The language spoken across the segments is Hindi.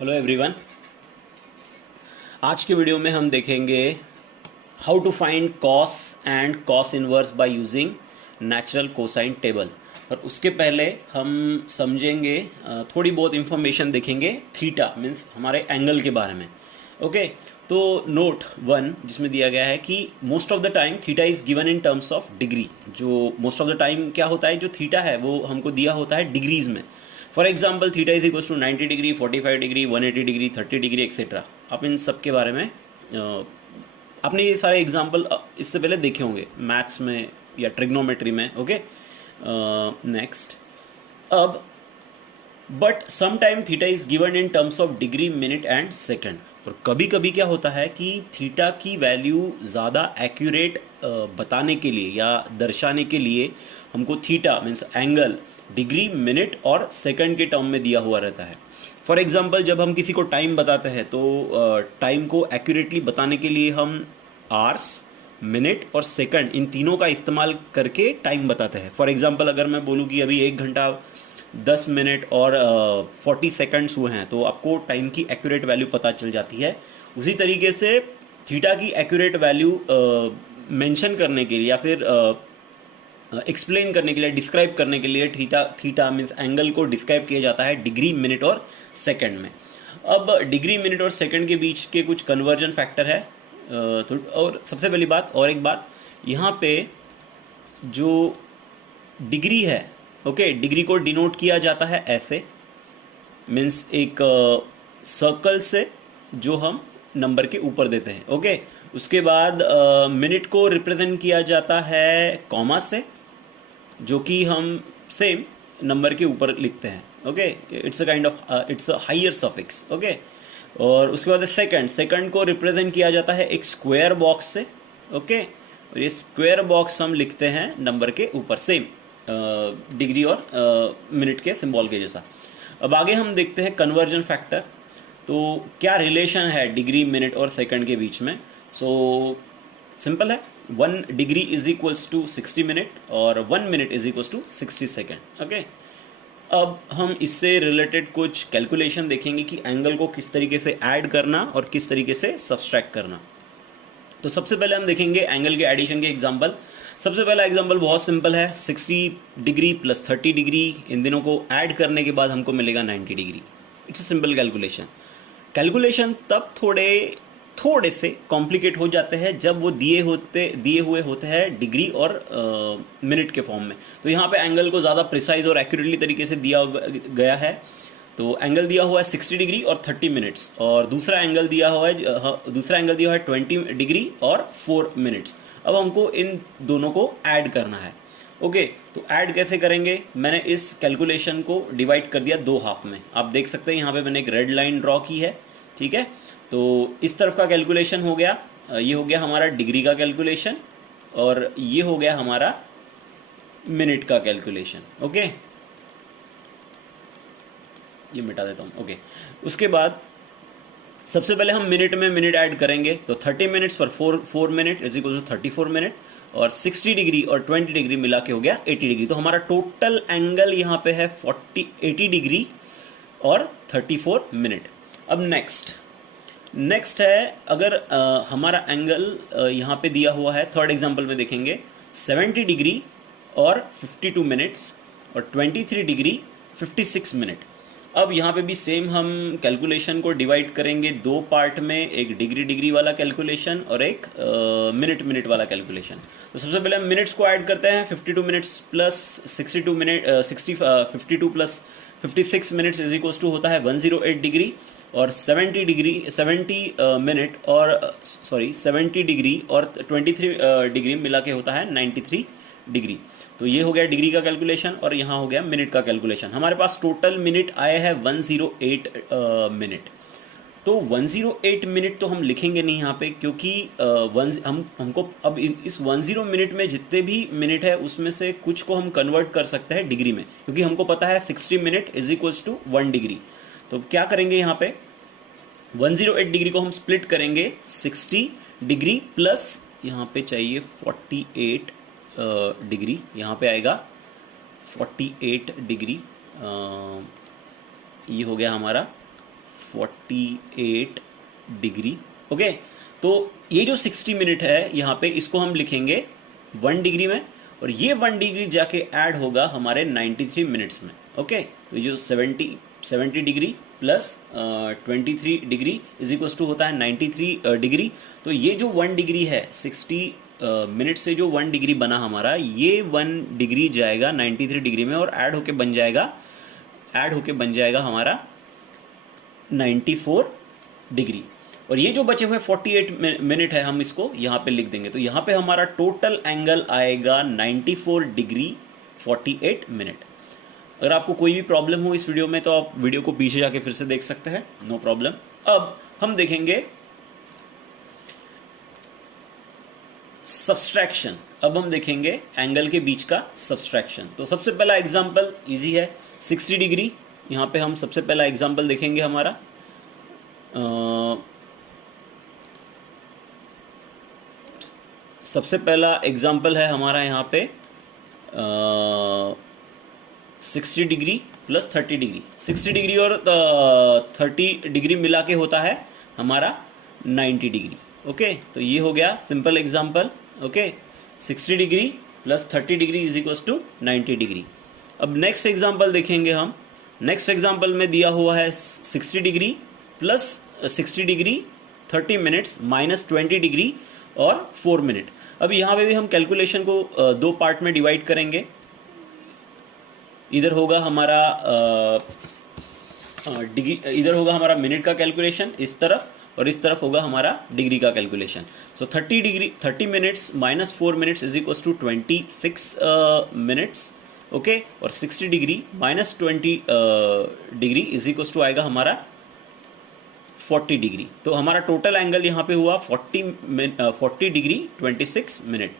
Hello everyone. आज के वीडियो में हम देखेंगे how to find cos and cos inverse by using natural cosine table. और उसके पहले हम समझेंगे थोड़ी बहुत इंफॉर्मेशन देखेंगे थीटा मीन्स हमारे एंगल के बारे में। ओके, तो नोट 1 जिसमें दिया गया है कि most of the time theta is given in terms of degree. जो मोस्ट ऑफ द टाइम क्या होता है, जो थीटा है वो हमको दिया होता है डिग्रीज में। For example theta is equals to 90 degree, 45 degree, 180 degree, 30 degree etcetera. आप इन सब के बारे में आपने ये सारे एग्जाम्पल इससे पहले देखे होंगे मैथ्स में या ट्रिग्नोमेट्री में। Okay, next. अब but sometime theta is given in terms of degree, minute and second. और कभी कभी क्या होता है कि थीटा की वैल्यू ज़्यादा एक्यूरेट बताने के लिए या दर्शाने के लिए हमको theta means angle degree, minute और सेकंड के टर्म में दिया हुआ रहता है। फॉर एग्जांपल जब हम किसी को टाइम बताते हैं तो टाइम को एक्यूरेटली बताने के लिए हम आवर्स, मिनट और सेकंड इन तीनों का इस्तेमाल करके टाइम बताते हैं। फॉर एग्जांपल अगर मैं बोलूँ कि अभी 1 घंटा 10 मिनट और 40 सेकंड्स हुए हैं तो आपको टाइम की एक्यूरेट वैल्यू पता चल जाती है। उसी तरीके से थीटा की एक्यूरेट वैल्यू मेंशन करने के लिए या फिर एक्सप्लेन करने के लिए, डिस्क्राइब करने के लिए थीटा मीन्स एंगल को डिस्क्राइब किया जाता है डिग्री, मिनट और सेकंड में। अब डिग्री, मिनट और सेकंड के बीच के कुछ कन्वर्जन फैक्टर है। और सबसे पहली बात और एक बात, यहाँ पे जो डिग्री है, ओके, डिग्री को डिनोट किया जाता है ऐसे, मीन्स एक सर्कल से जो हम नंबर के ऊपर देते हैं। ओके, उसके बाद मिनट को रिप्रेजेंट किया जाता है कॉमा से, जो कि हम सेम नंबर के ऊपर लिखते हैं। Okay, it's a kind of it's a higher suffix. Okay, और उसके बाद सेकंड को रिप्रेजेंट किया जाता है एक स्क्वायर बॉक्स से। ओके, और ये स्क्वायर बॉक्स हम लिखते हैं नंबर के ऊपर सेम डिग्री और मिनट के सिंबल के जैसा। अब आगे हम देखते हैं कन्वर्जन फैक्टर। तो क्या रिलेशन है डिग्री, मिनट और सेकंड के बीच में? सो सिंपल है, 1 degree is equals to 60 minute और 1 minute is equals to 60 second. Okay, अब हम इससे रिलेटेड कुछ कैलकुलेशन देखेंगे कि एंगल को किस तरीके से ऐड करना और किस तरीके से सब्सट्रैक्ट करना। तो सबसे पहले हम देखेंगे एंगल के एडिशन के एग्जांपल। सबसे पहला एग्जांपल बहुत सिंपल है, 60 डिग्री प्लस 30 डिग्री, इन दिनों को ऐड करने के बाद हमको मिलेगा 90 degree. It's a simple calculation तब थोड़े से कॉम्प्लिकेट हो जाते हैं जब वो दिए हुए होते हैं डिग्री और मिनट के फॉर्म में। तो यहाँ पे एंगल को ज़्यादा प्रिसाइज और एक्यूरेटली तरीके से दिया गया है। तो एंगल दिया हुआ है 60 डिग्री और 30 मिनट्स, और दूसरा एंगल दिया हुआ है 20 डिग्री और 4 मिनट्स। अब हमको इन दोनों को ऐड करना है। ओके, तो ऐड कैसे करेंगे? मैंने इस कैलकुलेशन को डिवाइड कर दिया 2 हाफ में। आप देख सकते हैं यहाँ पे मैंने एक रेड लाइन ड्रॉ की है। ठीक है, तो इस तरफ का कैलकुलेशन हो गया, ये हो गया हमारा डिग्री का कैलकुलेशन और ये हो गया हमारा मिनट का कैलकुलेशन। ओके, ये मिटा देता हूँ। ओके, उसके बाद सबसे पहले हम मिनट में मिनट ऐड करेंगे। तो 30 मिनट्स पर 4 minute is equal to 34 minute, और 60 डिग्री और 20 डिग्री मिला के हो गया 80 डिग्री। तो हमारा टोटल एंगल यहाँ पे है 80 डिग्री और 34 मिनट। अब नेक्स्ट है, अगर हमारा एंगल यहाँ पे दिया हुआ है, थर्ड एग्जांपल में देखेंगे 70 डिग्री और 52 मिनट्स और 23 डिग्री 56 मिनट। अब यहाँ पे भी सेम हम कैलकुलेशन को डिवाइड करेंगे 2 पार्ट में, एक डिग्री वाला कैलकुलेशन और एक मिनट वाला कैलकुलेशन। तो सबसे पहले हम मिनट्स को ऐड करते हैं। 52 minutes plus 62 minute 52 plus 56 minutes is equals to होता है 108 डिग्री, और 70 डिग्री और 23 डिग्री मिला के होता है 93 डिग्री। तो ये हो गया डिग्री का कैलकुलेशन और यहाँ हो गया मिनट का कैलकुलेशन। हमारे पास टोटल मिनट आए हैं 108 मिनट। तो 108 मिनट तो हम लिखेंगे नहीं यहाँ पे, क्योंकि हमको अब इस 10 मिनट में जितने भी मिनट है उसमें से कुछ को हम कन्वर्ट कर सकते हैं डिग्री में, क्योंकि हमको पता है 60 minute is equals to 1 degree. तो क्या करेंगे, यहाँ पे 108 डिग्री को हम स्प्लिट करेंगे 60 डिग्री प्लस यहाँ पे चाहिए 48 डिग्री, यहाँ पे आएगा 48 डिग्री, ये हो गया हमारा 48 डिग्री। ओके, तो ये जो 60 मिनट है यहाँ पे, इसको हम लिखेंगे 1 डिग्री में, और ये 1 डिग्री जाके ऐड होगा हमारे 93 मिनट्स में। ओके, तो ये जो 70 degree plus 23 degree is equals to होता है 93 डिग्री। तो ये जो 1 डिग्री है 60 मिनट से जो 1 डिग्री बना हमारा, ये 1 डिग्री जाएगा 93 डिग्री में और ऐड होके बन जाएगा हमारा 94 डिग्री। और ये जो बचे हुए 48 मिनट है, हम इसको यहाँ पे लिख देंगे। तो यहाँ पे हमारा टोटल एंगल आएगा 94 डिग्री 48 मिनट। अगर आपको कोई भी प्रॉब्लम हो इस वीडियो में तो आप वीडियो को पीछे जाके फिर से देख सकते हैं, नो प्रॉब्लम। अब हम देखेंगे सब्सट्रैक्शन। अब हम देखेंगे एंगल के बीच का सब्सट्रैक्शन। तो सबसे पहला एग्जांपल इजी है, 60 डिग्री। यहाँ पे हम सबसे पहला एग्जांपल देखेंगे हमारा। सबसे पहला एग्जांपल है हमारा यहाँ पे 60 डिग्री प्लस 30 डिग्री। 60 डिग्री और 30 डिग्री मिला के होता है हमारा 90 डिग्री। ओके, तो ये हो गया simple example. Okay, 60 degree plus 30 degree is equals to 90 degree. अब नेक्स्ट एग्जांपल देखेंगे हम। नेक्स्ट एग्जांपल में दिया हुआ है 60 degree plus 60 degree 30 minutes minus 20 degree और 4 मिनट। अब यहाँ पे भी हम कैलकुलेशन को दो पार्ट में डिवाइड करेंगे। इधर होगा हमारा मिनट का कैलकुलेशन इस तरफ, और इस तरफ होगा हमारा डिग्री का calculation. So 30 minutes minus 4 minutes is equals to 26 minutes. Okay, और 60 degree minus 20 degree is equals to आएगा हमारा 40 डिग्री। तो हमारा टोटल एंगल यहाँ पे हुआ 40 डिग्री 26 मिनट।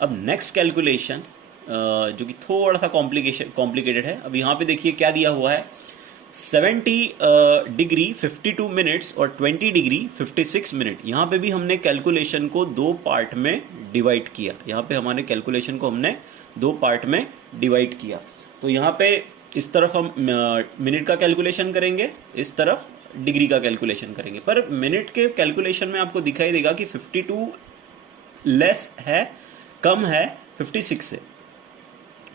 अब नेक्स्ट कैलकुलेशन जो कि थोड़ा सा कॉम्प्लिकेटेड है। अब यहाँ पे देखिए क्या दिया हुआ है, 70 डिग्री 52 मिनट्स और 20 डिग्री 56 मिनट। यहाँ पे भी हमने कैलकुलेशन को दो पार्ट में डिवाइड किया। यहाँ पे हमारे कैलकुलेशन को हमने दो पार्ट में डिवाइड किया। तो यहाँ पे इस तरफ हम मिनट का कैलकुलेशन करेंगे, इस तरफ डिग्री का कैलकुलेशन करेंगे। पर मिनट के कैलकुलेशन में आपको दिखाई देगा कि 52 लेस है, कम है 56 से।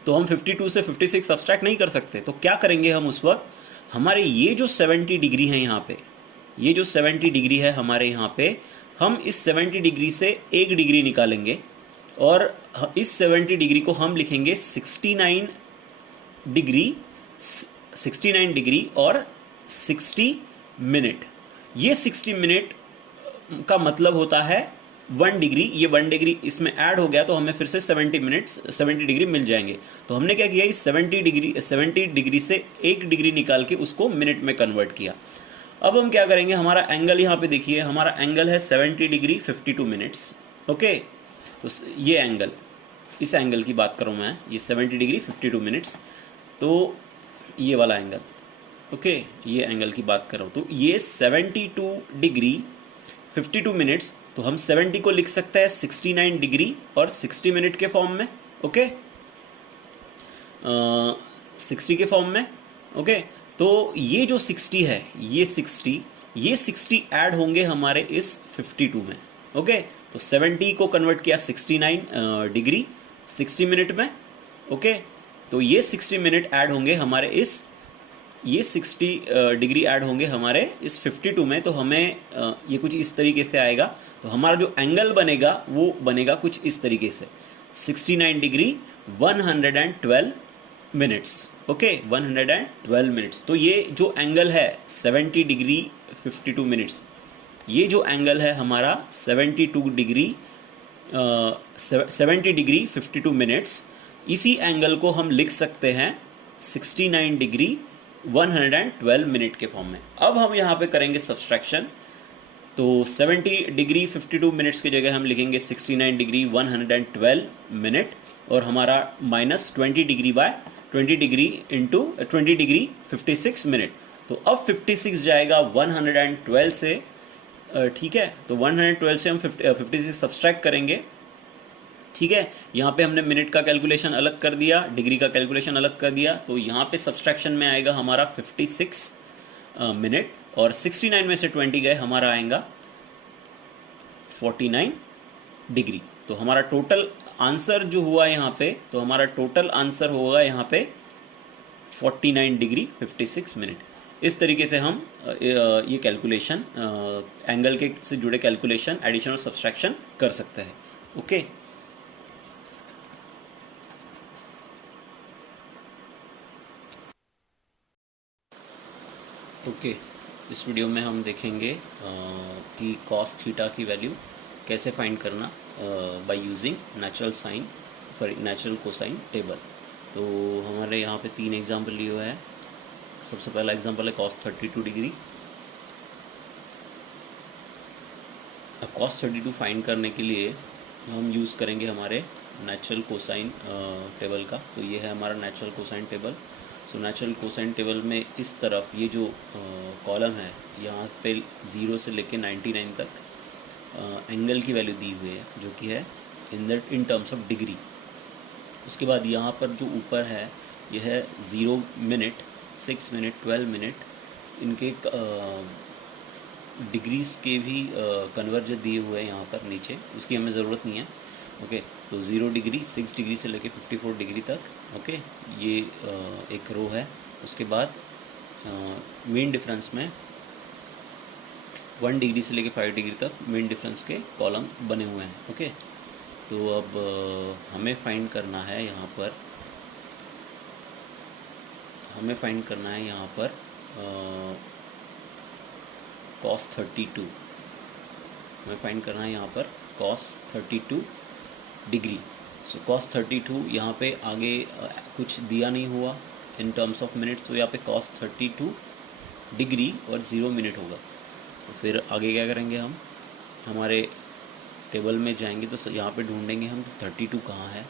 तो हम 52 से 56 सब्सट्रैक्ट नहीं कर सकते। तो क्या करेंगे हम उस वक्त, हमारे ये जो 70 डिग्री है यहाँ पे, ये जो 70 डिग्री है हमारे यहाँ पे, हम इस 70 डिग्री से 1 डिग्री निकालेंगे और इस 70 डिग्री को हम लिखेंगे 69 डिग्री और 60 मिनट। ये 60 मिनट का मतलब होता है 1 डिग्री। ये 1 डिग्री इसमें ऐड हो गया तो हमें फिर से 70 डिग्री मिल जाएंगे। तो हमने क्या किया, इस 70 डिग्री से 1 डिग्री निकाल के उसको मिनट में कन्वर्ट किया। अब हम क्या करेंगे, हमारा एंगल यहाँ पे देखिए, हमारा एंगल है 70 डिग्री 52 मिनट्स। ओके, तो ये एंगल, इस एंगल की बात करूँ मैं, ये 70 डिग्री 52 मिनट्स। तो ये वाला एंगल, ओके, ये एंगल की बात कर रहा हूँ। तो ये 72 डिग्री 52 मिनट्स। तो हम 70 को लिख सकते हैं 69 डिग्री और 60 मिनट के फॉर्म में। ओके, 60 के फॉर्म में। ओके, तो ये जो 60 है, ये 60 ऐड होंगे हमारे इस 52 में। ओके, तो 70 को कन्वर्ट किया 69 डिग्री 60 मिनट में। ओके, तो ये 60 मिनट ऐड होंगे हमारे इस, ये 60 डिग्री ऐड होंगे हमारे इस 52 में। तो हमें ये कुछ इस तरीके से आएगा। तो हमारा जो एंगल बनेगा वो बनेगा कुछ इस तरीके से, 69 डिग्री 112 मिनट्स। Okay, 112 minutes. तो ये जो एंगल है 70 डिग्री 52 मिनट्स, ये जो एंगल है हमारा 70 डिग्री 52 मिनट्स, इसी एंगल को हम लिख सकते हैं 69 डिग्री 112 मिनट के फॉर्म में। अब हम यहाँ पे करेंगे सब्सट्रैक्शन। तो 70 डिग्री 52 मिनट्स की जगह हम लिखेंगे 69 डिग्री 112 मिनट, और हमारा minus 20 degree by 20 degree into 20 degree 56 minute. तो अब 56 जाएगा 112 से, ठीक है। तो 112 से हम 56 सब्सट्रैक्ट करेंगे, ठीक है। यहाँ पे हमने मिनट का कैलकुलेशन अलग कर दिया, डिग्री का कैलकुलेशन अलग कर दिया। तो यहाँ पे सब्सट्रैक्शन में आएगा हमारा 56 मिनट, और 69 में से 20 गए, हमारा आएगा 49 डिग्री। तो हमारा टोटल आंसर जो हुआ यहाँ पे, तो हमारा टोटल आंसर होगा यहाँ पे 49 डिग्री 56 मिनट। इस तरीके से हम ये कैलकुलेशन, एंगल के से जुड़े कैलकुलेशन, एडिशन और सब्सट्रैक्शन कर सकते हैं। ओके, ओके, इस वीडियो में हम देखेंगे कि कॉस थीटा की वैल्यू कैसे फाइंड करना by using natural sine for natural cosine table. तो हमारे यहाँ पे 3 एग्जाम्पल लिए हुए हैं। सबसे पहला एग्जाम्पल है कॉस 32 डिग्री। अब कॉस 32 फाइंड करने के लिए हम यूज़ करेंगे हमारे नेचुरल कोसाइन टेबल का। तो ये है हमारा natural cosine table. So natural cosine table में इस तरफ ये जो कॉलम है, यहाँ पे 0 से लेके 99 तक एंगल की वैल्यू दी हुई है, जो कि है इन टर्म्स ऑफ डिग्री। उसके बाद यहाँ पर जो ऊपर है यह है 0 मिनट, 6 मिनट, 12 मिनट, इनके डिग्रीज़ के भी कन्वर्जन दिए हुए हैं यहाँ पर नीचे, उसकी हमें ज़रूरत नहीं है। ओके, तो 0 डिग्री, 6 डिग्री से लेके 54 डिग्री तक। ओके, ये एक रो है। उसके बाद मेन डिफरेंस में 1 डिग्री से लेके 5 डिग्री तक मेन डिफरेंस के कॉलम बने हुए हैं। ओके, तो अब हमें फाइंड करना है यहाँ पर, कॉस 32। हमें फाइंड करना है यहाँ पर कॉस 32 डिग्री। सो कॉस 32 यहाँ पे आगे कुछ दिया नहीं हुआ इन टर्म्स ऑफ मिनट्स, तो यहाँ पे कॉस 32 डिग्री और 0 मिनट होगा। तो फिर आगे क्या करेंगे, हम हमारे टेबल में जाएंगे तो यहाँ पे ढूंढेंगे हम 32 कहाँ है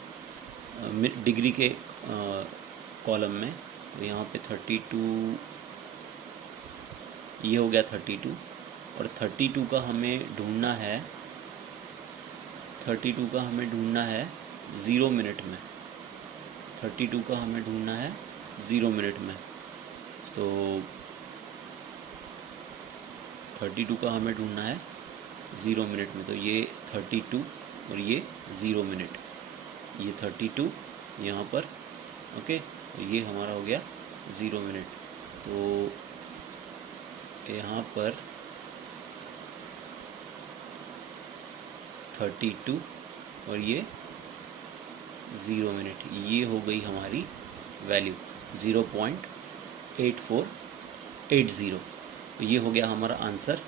डिग्री के कॉलम में। तो यहाँ पे 32, ये हो गया 32, और 32 का हमें ढूंढना है, 32 का हमें ढूंढना है 0 मिनट में। 32 का हमें ढूंढना है 0 मिनट में। तो 32 का हमें ढूंढना है 0 मिनट में। तो ये 32 और ये 0 मिनट, ये 32 यहाँ पर। ओके, तो ये हमारा हो गया 0 मिनट। तो यहाँ पर 32 और ये 0 मिनट, ये हो गई हमारी वैल्यू 0.8480। तो ये हो गया हमारा आंसर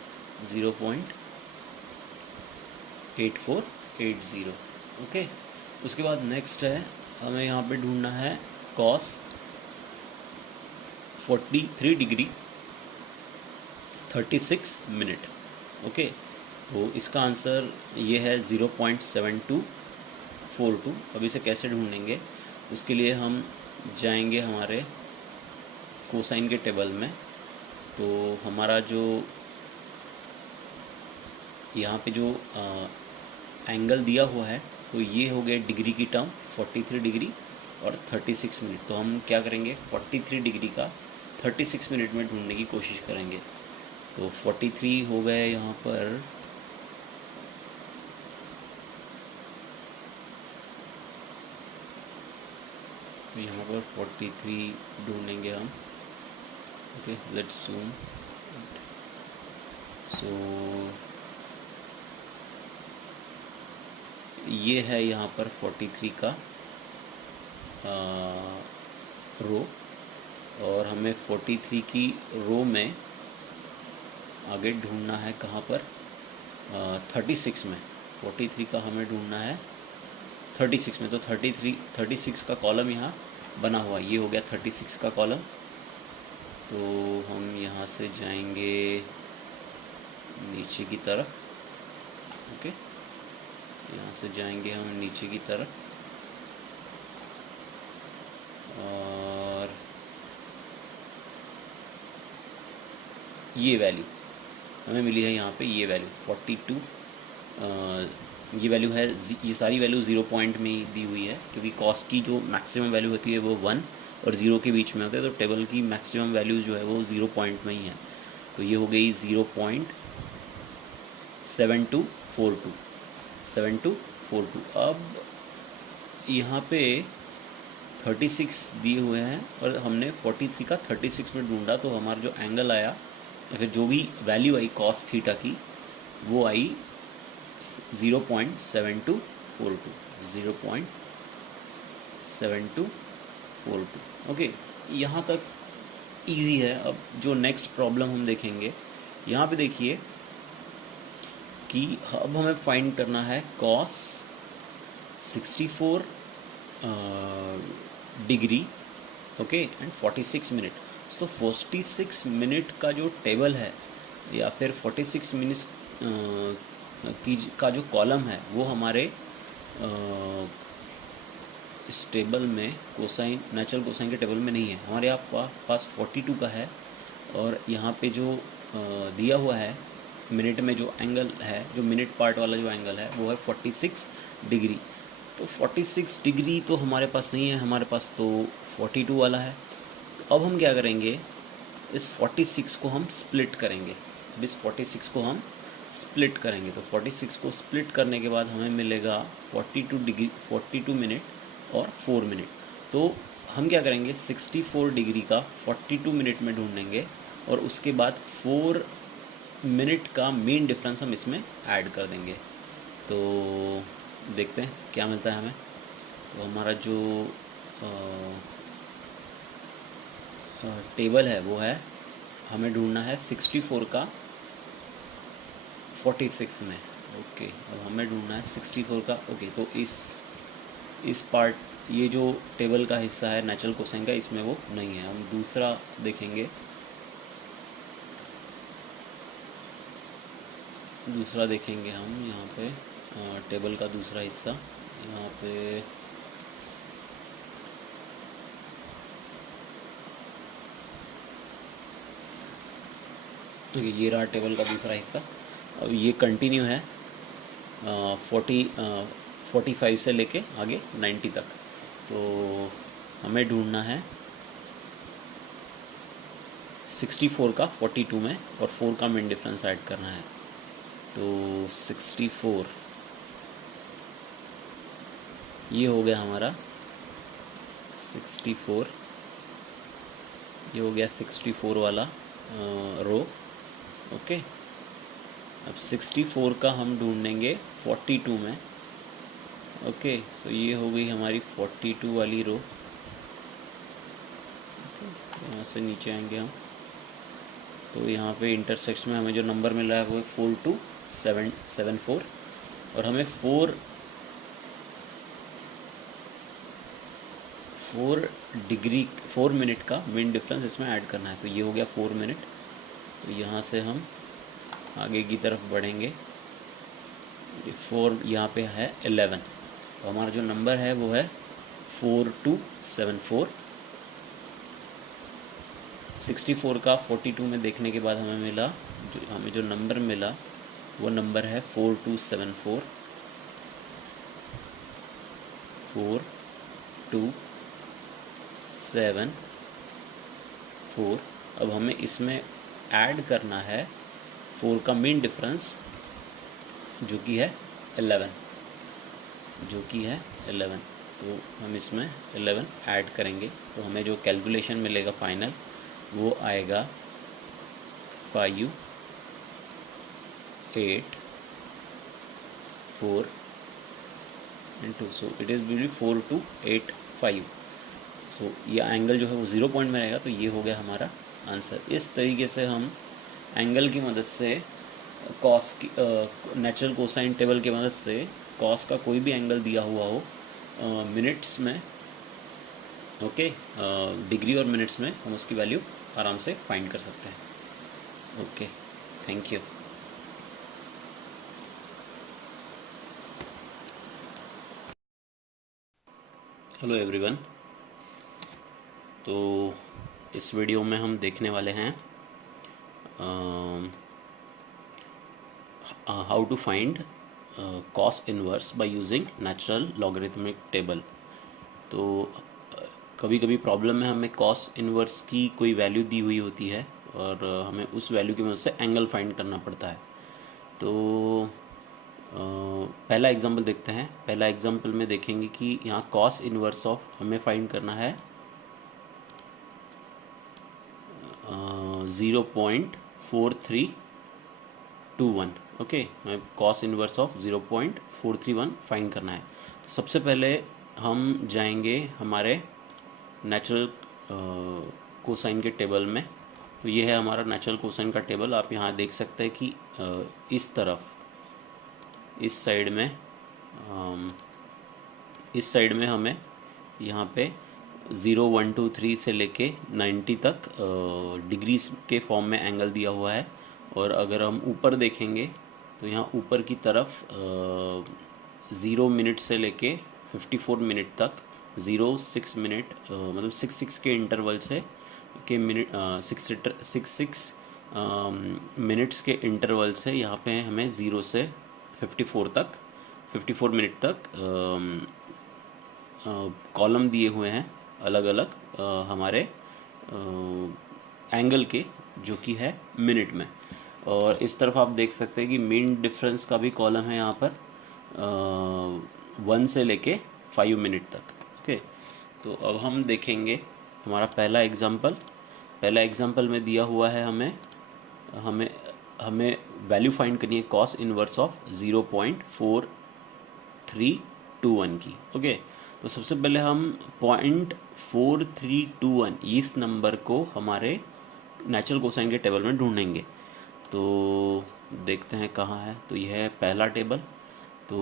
0.8480। ओके, उसके बाद नेक्स्ट है, हमें यहाँ पे ढूंढना है कॉस 43 डिग्री 36 मिनट। ओके, तो इसका आंसर ये है 0.7242। अब इसे कैसे ढूंढेंगे, उसके लिए हम जाएंगे हमारे कोसाइन के टेबल में। तो हमारा जो यहाँ पे जो एंगल दिया हुआ है, तो ये हो गया डिग्री की टर्म 43 डिग्री और 36 मिनट। तो हम क्या करेंगे, 43 डिग्री का 36 मिनट में ढूंढने की कोशिश करेंगे। तो 43 हो गए यहाँ पर, तो यहाँ पर 43 ढूंढेंगे हम। Okay, let's zoom. सो ये है यहाँ पर 43 का रो, और हमें 43 की रो में आगे ढूंढना है कहाँ पर, 36 में। 43 का हमें ढूंढना है 36 में। तो 36 का कॉलम यहाँ बना हुआ, ये हो गया 36 का कॉलम। तो हम यहाँ से जाएंगे नीचे की तरफ। ओके, यहाँ से जाएंगे हम नीचे की तरफ, और ये वैल्यू हमें मिली है यहाँ पे, ये वैल्यू 42, ये वैल्यू है, ये सारी वैल्यू 0 पॉइंट में ही दी हुई है, क्योंकि कॉस की जो मैक्सिमम वैल्यू होती है वो 1 और 0 के बीच में होता है। तो टेबल की मैक्सिमम वैल्यू जो है वो 0 पॉइंट में ही है। तो ये हो गई 0.7242। अब यहाँ पे 36 दिए हुए हैं और हमने 43 का 36 में ढूंढा, तो हमारा जो एंगल आया या फिर जो भी वैल्यू आई कॉस थीटा की वो आई 0.7242। ओके, यहाँ तक इजी है। अब जो नेक्स्ट प्रॉब्लम हम देखेंगे, यहाँ पे देखिए कि अब हमें फाइंड करना है cos 64 degree okay and 46 minute. तो 46 मिनट का जो टेबल है या फिर 46 मिनट्स का जो कॉलम है वो हमारे इस टेबल में कोसाइन, नेचुरल कोसाइन के टेबल में नहीं है। हमारे यहाँ पास 42 का है और यहाँ पे जो दिया हुआ है मिनट में जो एंगल है, जो मिनट पार्ट वाला जो एंगल है वो है 46 डिग्री। तो 46 डिग्री तो हमारे पास नहीं है, हमारे पास तो 42 वाला है। तो अब हम क्या करेंगे, इस 46 को हम स्प्लिट करेंगे। इस 46 को हम स्प्लिट करेंगे तो 46 को स्प्लिट करने के बाद हमें मिलेगा 42 डिग्री, 42 मिनट और 4 मिनट। तो हम क्या करेंगे, 64 डिग्री का 42 मिनट में ढूंढेंगे और उसके बाद 4 मिनट का मीन डिफरेंस हम इसमें ऐड कर देंगे। तो देखते हैं क्या मिलता है हमें। तो हमारा जो टेबल है वो है, हमें ढूंढना है 64 का 46 में। ओके, अब हमें ढूंढना है 64 का। ओके, तो इस पार्ट, ये जो टेबल का हिस्सा है नेचुरल कोसाइन का, इसमें वो नहीं है। हम दूसरा देखेंगे, हम यहाँ पे टेबल का दूसरा हिस्सा, यहाँ पे ओके, ये रहा टेबल का दूसरा हिस्सा। अब ये कंटिन्यू है 45 से लेके आगे 90 तक। तो हमें ढूंढना है 64 का 42 में और 4 का मीन डिफरेंस ऐड करना है। तो 64 ये हो गया हमारा 64, ये हो गया 64 वाला रो। ओके, अब 64 का हम ढूंढेंगे 42 में। ओके, सो ये हो गई हमारी 42 वाली रो। यहाँ से नीचे आएंगे हम, तो यहाँ पे इंटरसेक्शन में हमें जो नंबर मिल रहा है वो है 42774 और हमें 4 मिनट का मीन डिफरेंस इसमें ऐड करना है। तो ये हो गया 4 मिनट। तो यहाँ से हम आगे की तरफ बढ़ेंगे। 4 यहाँ पे है 11, तो हमारा जो नंबर है वो है 4274। 64 का 42 में देखने के बाद हमें जो नंबर मिला वो नंबर है 4274। 4274। अब हमें इसमें ऐड करना है 4 का मीन डिफरेंस जो कि है 11, तो हम इसमें 11 ऐड करेंगे। तो हमें जो कैलकुलेशन मिलेगा फाइनल वो आएगा 5 8 4 into, so it is will be 4285। सो ये एंगल जो है वो 0 पॉइंट में रहेगा। तो ये हो गया हमारा आंसर। इस तरीके से हम एंगल की मदद से कॉस की नेचुरल कोसाइन टेबल की मदद से कॉस का कोई भी एंगल दिया हुआ हो मिनट्स में, ओके, डिग्री और मिनट्स में हम उसकी वैल्यू आराम से फाइंड कर सकते हैं। Okay, thank you. Hello everyone, तो इस वीडियो में हम देखने वाले हैं how to find cos inverse by using natural logarithmic table. तो कभी कभी प्रॉब्लम में हमें कॉस इनवर्स की कोई वैल्यू दी हुई होती है और हमें उस वैल्यू की मदद से एंगल फाइंड करना पड़ता है। तो पहला एग्जांपल देखते हैं। पहला एग्जांपल में देखेंगे कि यहाँ कॉस इनवर्स ऑफ हमें फाइंड करना है 0.4321। ओके, हमें कॉस इनवर्स ऑफ 0.431 फाइंड करना है। तो सबसे पहले हम जाएंगे हमारे नेचुरल कोसाइन के टेबल में। तो ये है हमारा नेचुरल कोसाइन का टेबल। आप यहाँ देख सकते हैं कि इस तरफ इस साइड में हमें यहाँ पे 0, 1, 2, 3 से लेके 90 तक डिग्रीज के फॉर्म में एंगल दिया हुआ है। और अगर हम ऊपर देखेंगे तो यहाँ ऊपर की तरफ 0 मिनट से लेके 54 मिनट तक 6 मिनट मतलब 6 के इंटरवल से के मिनट 6 मिनट्स के इंटरवल से यहाँ पे हमें 0 से 54 मिनट तक कॉलम दिए हुए हैं अलग अलग हमारे एंगल के, जो कि है मिनट में। और इस तरफ आप देख सकते हैं कि मीन डिफरेंस का भी कॉलम है यहाँ पर 1 से लेके 5 मिनट तक। ओके, तो अब हम देखेंगे हमारा पहला एग्जांपल में दिया हुआ है हमें वैल्यू फाइंड करनी है कॉस इनवर्स ऑफ 0.4321 की। ओके, तो सबसे पहले हम 0.4321 इस नंबर को हमारे नेचुरल कोसाइन के टेबल में ढूंढेंगे। तो देखते हैं कहाँ है। तो यह है पहला टेबल। तो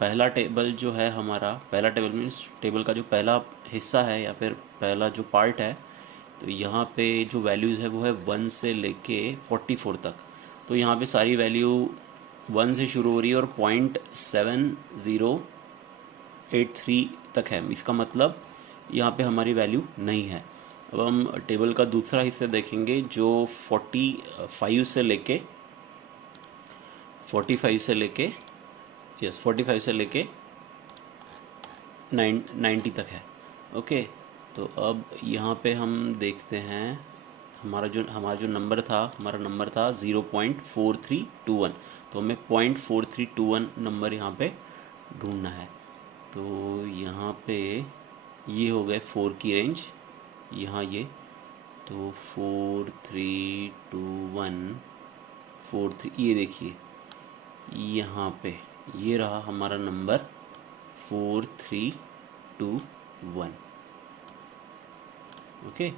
पहला टेबल जो है हमारा, पहला टेबल मीन्स टेबल का जो पहला हिस्सा है या फिर पहला जो पार्ट है, तो यहाँ पे जो वैल्यूज़ है वो है 1 से लेके 44 तक। तो यहाँ पे सारी वैल्यू 1 से शुरू हो रही है और 0.7083 तक है। इसका मतलब यहाँ पे हमारी वैल्यू नहीं है। अब हम टेबल का दूसरा हिस्सा देखेंगे जो 45 से लेके 90 तक है। ओके, तो अब यहाँ पे हम देखते हैं हमारा जो नंबर था, हमारा नंबर था 0.4321। तो हमें 0.4321 नंबर यहाँ पे ढूंढना है। तो यहाँ पे ये हो गए 4 की रेंज, यहाँ ये, तो 4321 ये देखिए यहाँ पे ये रहा हमारा नंबर 4321। ओके,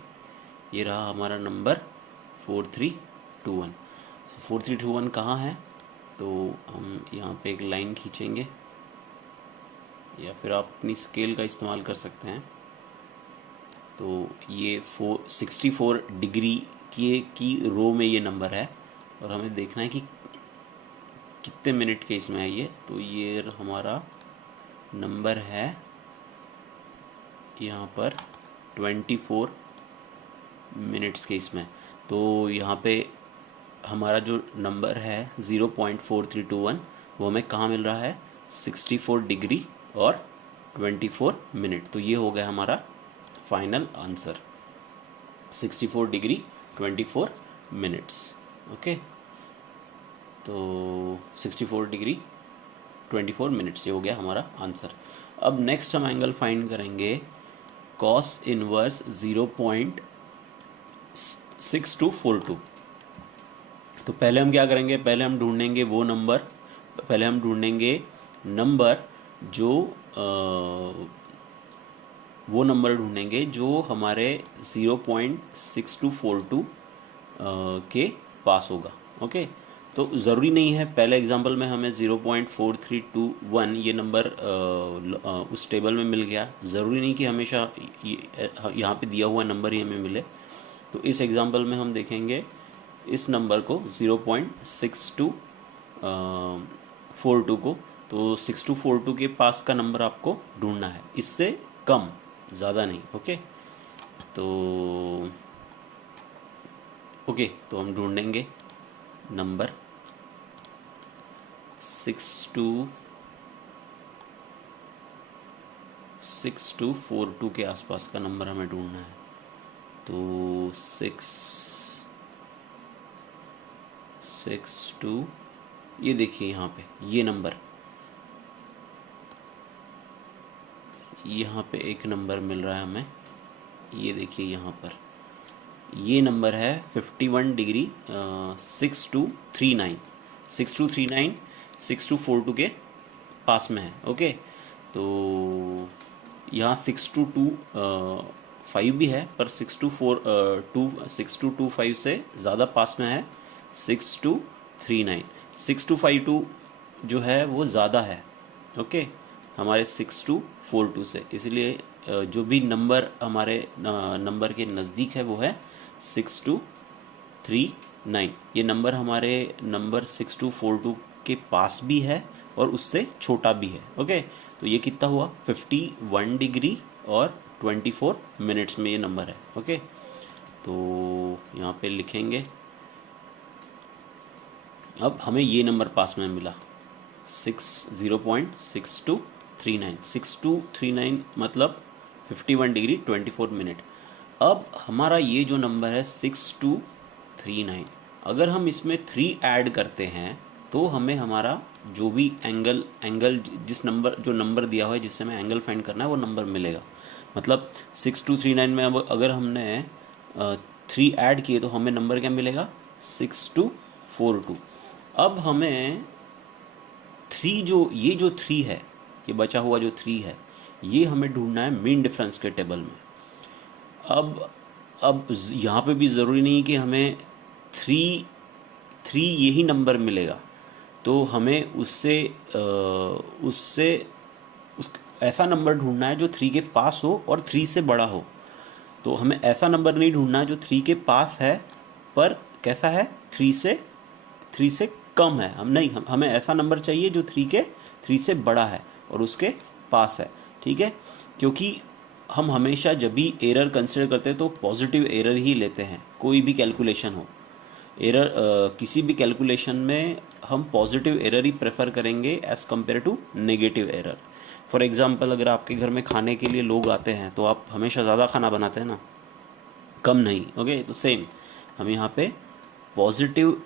ये रहा हमारा नंबर 4321। 4321 कहाँ है? तो हम यहाँ पे एक लाइन खींचेंगे या फिर आप अपनी स्केल का इस्तेमाल कर सकते हैं। तो ये 64 डिग्री की रो में ये नंबर है और हमें देखना है कि कितने मिनट के इसमें है ये। तो ये हमारा नंबर है यहाँ पर 24 मिनट्स के इसमें। तो यहाँ पे हमारा जो नंबर है 0.4321 वो हमें कहाँ मिल रहा है? 64 डिग्री और 24 मिनट। तो ये हो गया हमारा final answer, 64 degree 24 minutes. Okay, तो 64 डिग्री 24 मिनट्स ये हो गया हमारा आंसर। अब नेक्स्ट हम एंगल फाइंड करेंगे कॉस इनवर्स 0.6242। तो पहले हम क्या करेंगे? पहले हम ढूंढेंगे नंबर जो वो नंबर ढूंढेंगे जो हमारे 0.6242 के पास होगा। ओके, तो ज़रूरी नहीं है पहले एग्जांपल में हमें 0.4321 ये नंबर उस टेबल में मिल गया। ज़रूरी नहीं कि हमेशा यहाँ पे दिया हुआ नंबर ही हमें मिले। तो इस एग्जांपल में हम देखेंगे इस नंबर को 0.6242 को। तो 6242 के पास का नंबर आपको ढूंढना है, इससे कम, ज़्यादा नहीं। ओके, तो हम ढूंढेंगे नंबर 6242 के आसपास का नंबर हमें ढूंढना है। तो 6 6 2, ये देखिए यहाँ पे ये नंबर, यहाँ पे एक नंबर मिल रहा है हमें, ये देखिए यहाँ पर ये नंबर है 51 डिग्री 6239, 6239 6242 के पास में है। ओके, तो यहाँ 6225 भी है, पर 6225 से ज़्यादा पास में है 6239। 6252 जो है वो ज़्यादा है, ओके, हमारे 6242 से, इसलिए जो भी नंबर हमारे नंबर के नज़दीक है वो है 6239। ये नंबर हमारे नंबर 6242 के पास भी है और उससे छोटा भी है। ओके, तो ये कितना हुआ 51 डिग्री और 24 मिनट्स में ये नंबर है। ओके, तो यहाँ पे लिखेंगे, अब हमें ये नंबर पास में मिला 0.6239, 6239 मतलब 51 डिग्री 24 मिनट। अब हमारा ये जो नंबर है 6239, अगर हम इसमें 3 ऐड करते हैं तो हमें हमारा जो भी एंगल जिस नंबर जो नंबर दिया हुआ है जिससे हमें एंगल फाइंड करना है वो नंबर मिलेगा। मतलब 6239 में अब अगर हमने 3 ऐड किए तो हमें नंबर क्या मिलेगा 6242। अब हमें 3 जो 3 है, ये बचा हुआ जो 3 है, ये हमें ढूंढना है मीन डिफरेंस के टेबल में। अब यहाँ पे भी ज़रूरी नहीं कि हमें 3 यही नंबर मिलेगा, तो हमें ऐसा नंबर ढूंढना है जो 3 के पास हो और 3 से बड़ा हो। तो हमें ऐसा नंबर नहीं ढूंढना है जो 3 के पास है पर कैसा है 3 से कम है। हमें ऐसा नंबर चाहिए जो 3 से बड़ा है और उसके पास है। ठीक है, क्योंकि हम हमेशा जब भी एरर कंसिडर करते हैं तो पॉजिटिव एरर ही लेते हैं, कोई भी कैलकुलेशन हो। एरर किसी भी कैलकुलेशन में हम पॉजिटिव एरर ही प्रेफर करेंगे as compare to negative error. For example, अगर आपके घर में खाने के लिए लोग आते हैं तो आप हमेशा ज़्यादा खाना बनाते हैं ना, कम नहीं। ओके, तो सेम हम यहाँ पे पॉजिटिव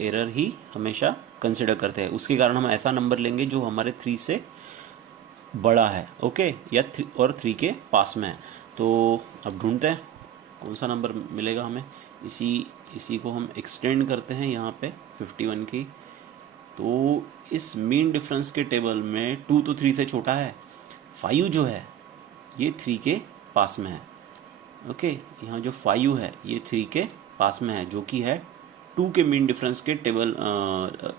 एरर ही हमेशा कंसिडर करते हैं। उसके कारण हम ऐसा नंबर लेंगे जो हमारे 3 से बड़ा है, ओके, या 3 के पास में है। तो अब ढूंढते हैं कौन सा नंबर मिलेगा हमें। इसी को हम एक्सटेंड करते हैं यहाँ पे 51 की। तो इस मीन डिफरेंस के टेबल में 2 तो 3 से छोटा है, 5 जो है ये 3 के पास में है। ओके, यहाँ जो 5 है ये 3 के पास में है, जो कि है 2 के मीन डिफरेंस के टेबल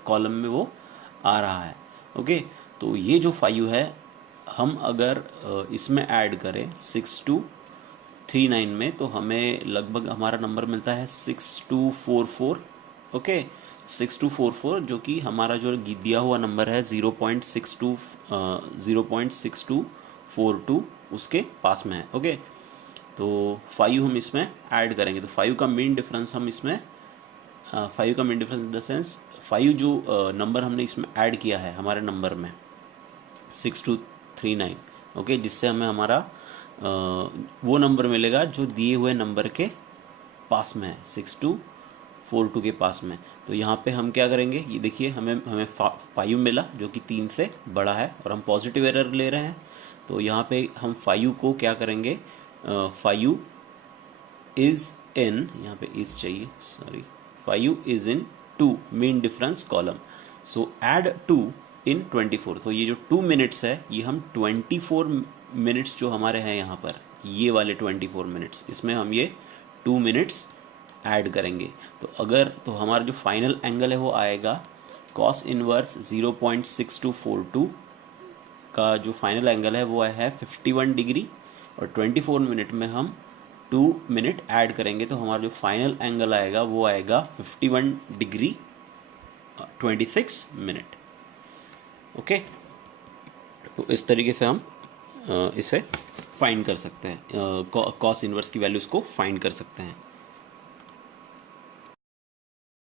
कॉलम में वो आ रहा है। ओके, तो ये जो 5 है हम अगर इसमें ऐड करें 6239 में तो हमें लगभग हमारा नंबर मिलता है 6244। ओके, 6244 जो कि हमारा जो दिया हुआ नंबर है 0.6242 उसके पास में है। ओके, तो 5 हम इसमें ऐड करेंगे तो 5 का मीन डिफरेंस हम इसमें 5 का mean difference in the sense 5 जो नंबर हमने इसमें ऐड किया है हमारे नंबर में 6239। ओके, जिससे हमें हमारा वो नंबर मिलेगा जो दिए हुए नंबर के पास में है 6242 के पास में। तो यहाँ पे हम क्या करेंगे, ये देखिए हमें 5 मिला जो कि 3 से बड़ा है और हम पॉजिटिव एरर ले रहे हैं। तो यहाँ पे हम 5 को क्या करेंगे, 5 इज़ इन, यहाँ पे इज़ चाहिए, sorry, 5 is in 2 mean difference column. So add 2 इन 24। तो ये जो 2 मिनट्स है ये हम 24 मिनट्स जो हमारे हैं यहाँ पर, ये वाले 24 मिनट्स, इसमें हम ये 2 मिनट्स ऐड करेंगे। तो हमारा जो फाइनल एंगल है वो आएगा कॉस इनवर्स 0.6242 का जो फाइनल एंगल है वो है 51 डिग्री और 24 मिनट में हम 2 मिनट ऐड करेंगे तो हमारा जो फाइनल एंगल आएगा वो आएगा 51 डिग्री 26 मिनट। ओके, तो इस तरीके से हम इसे फाइंड कर सकते हैं, कॉस इनवर्स की वैल्यूज़ को फाइंड कर सकते हैं।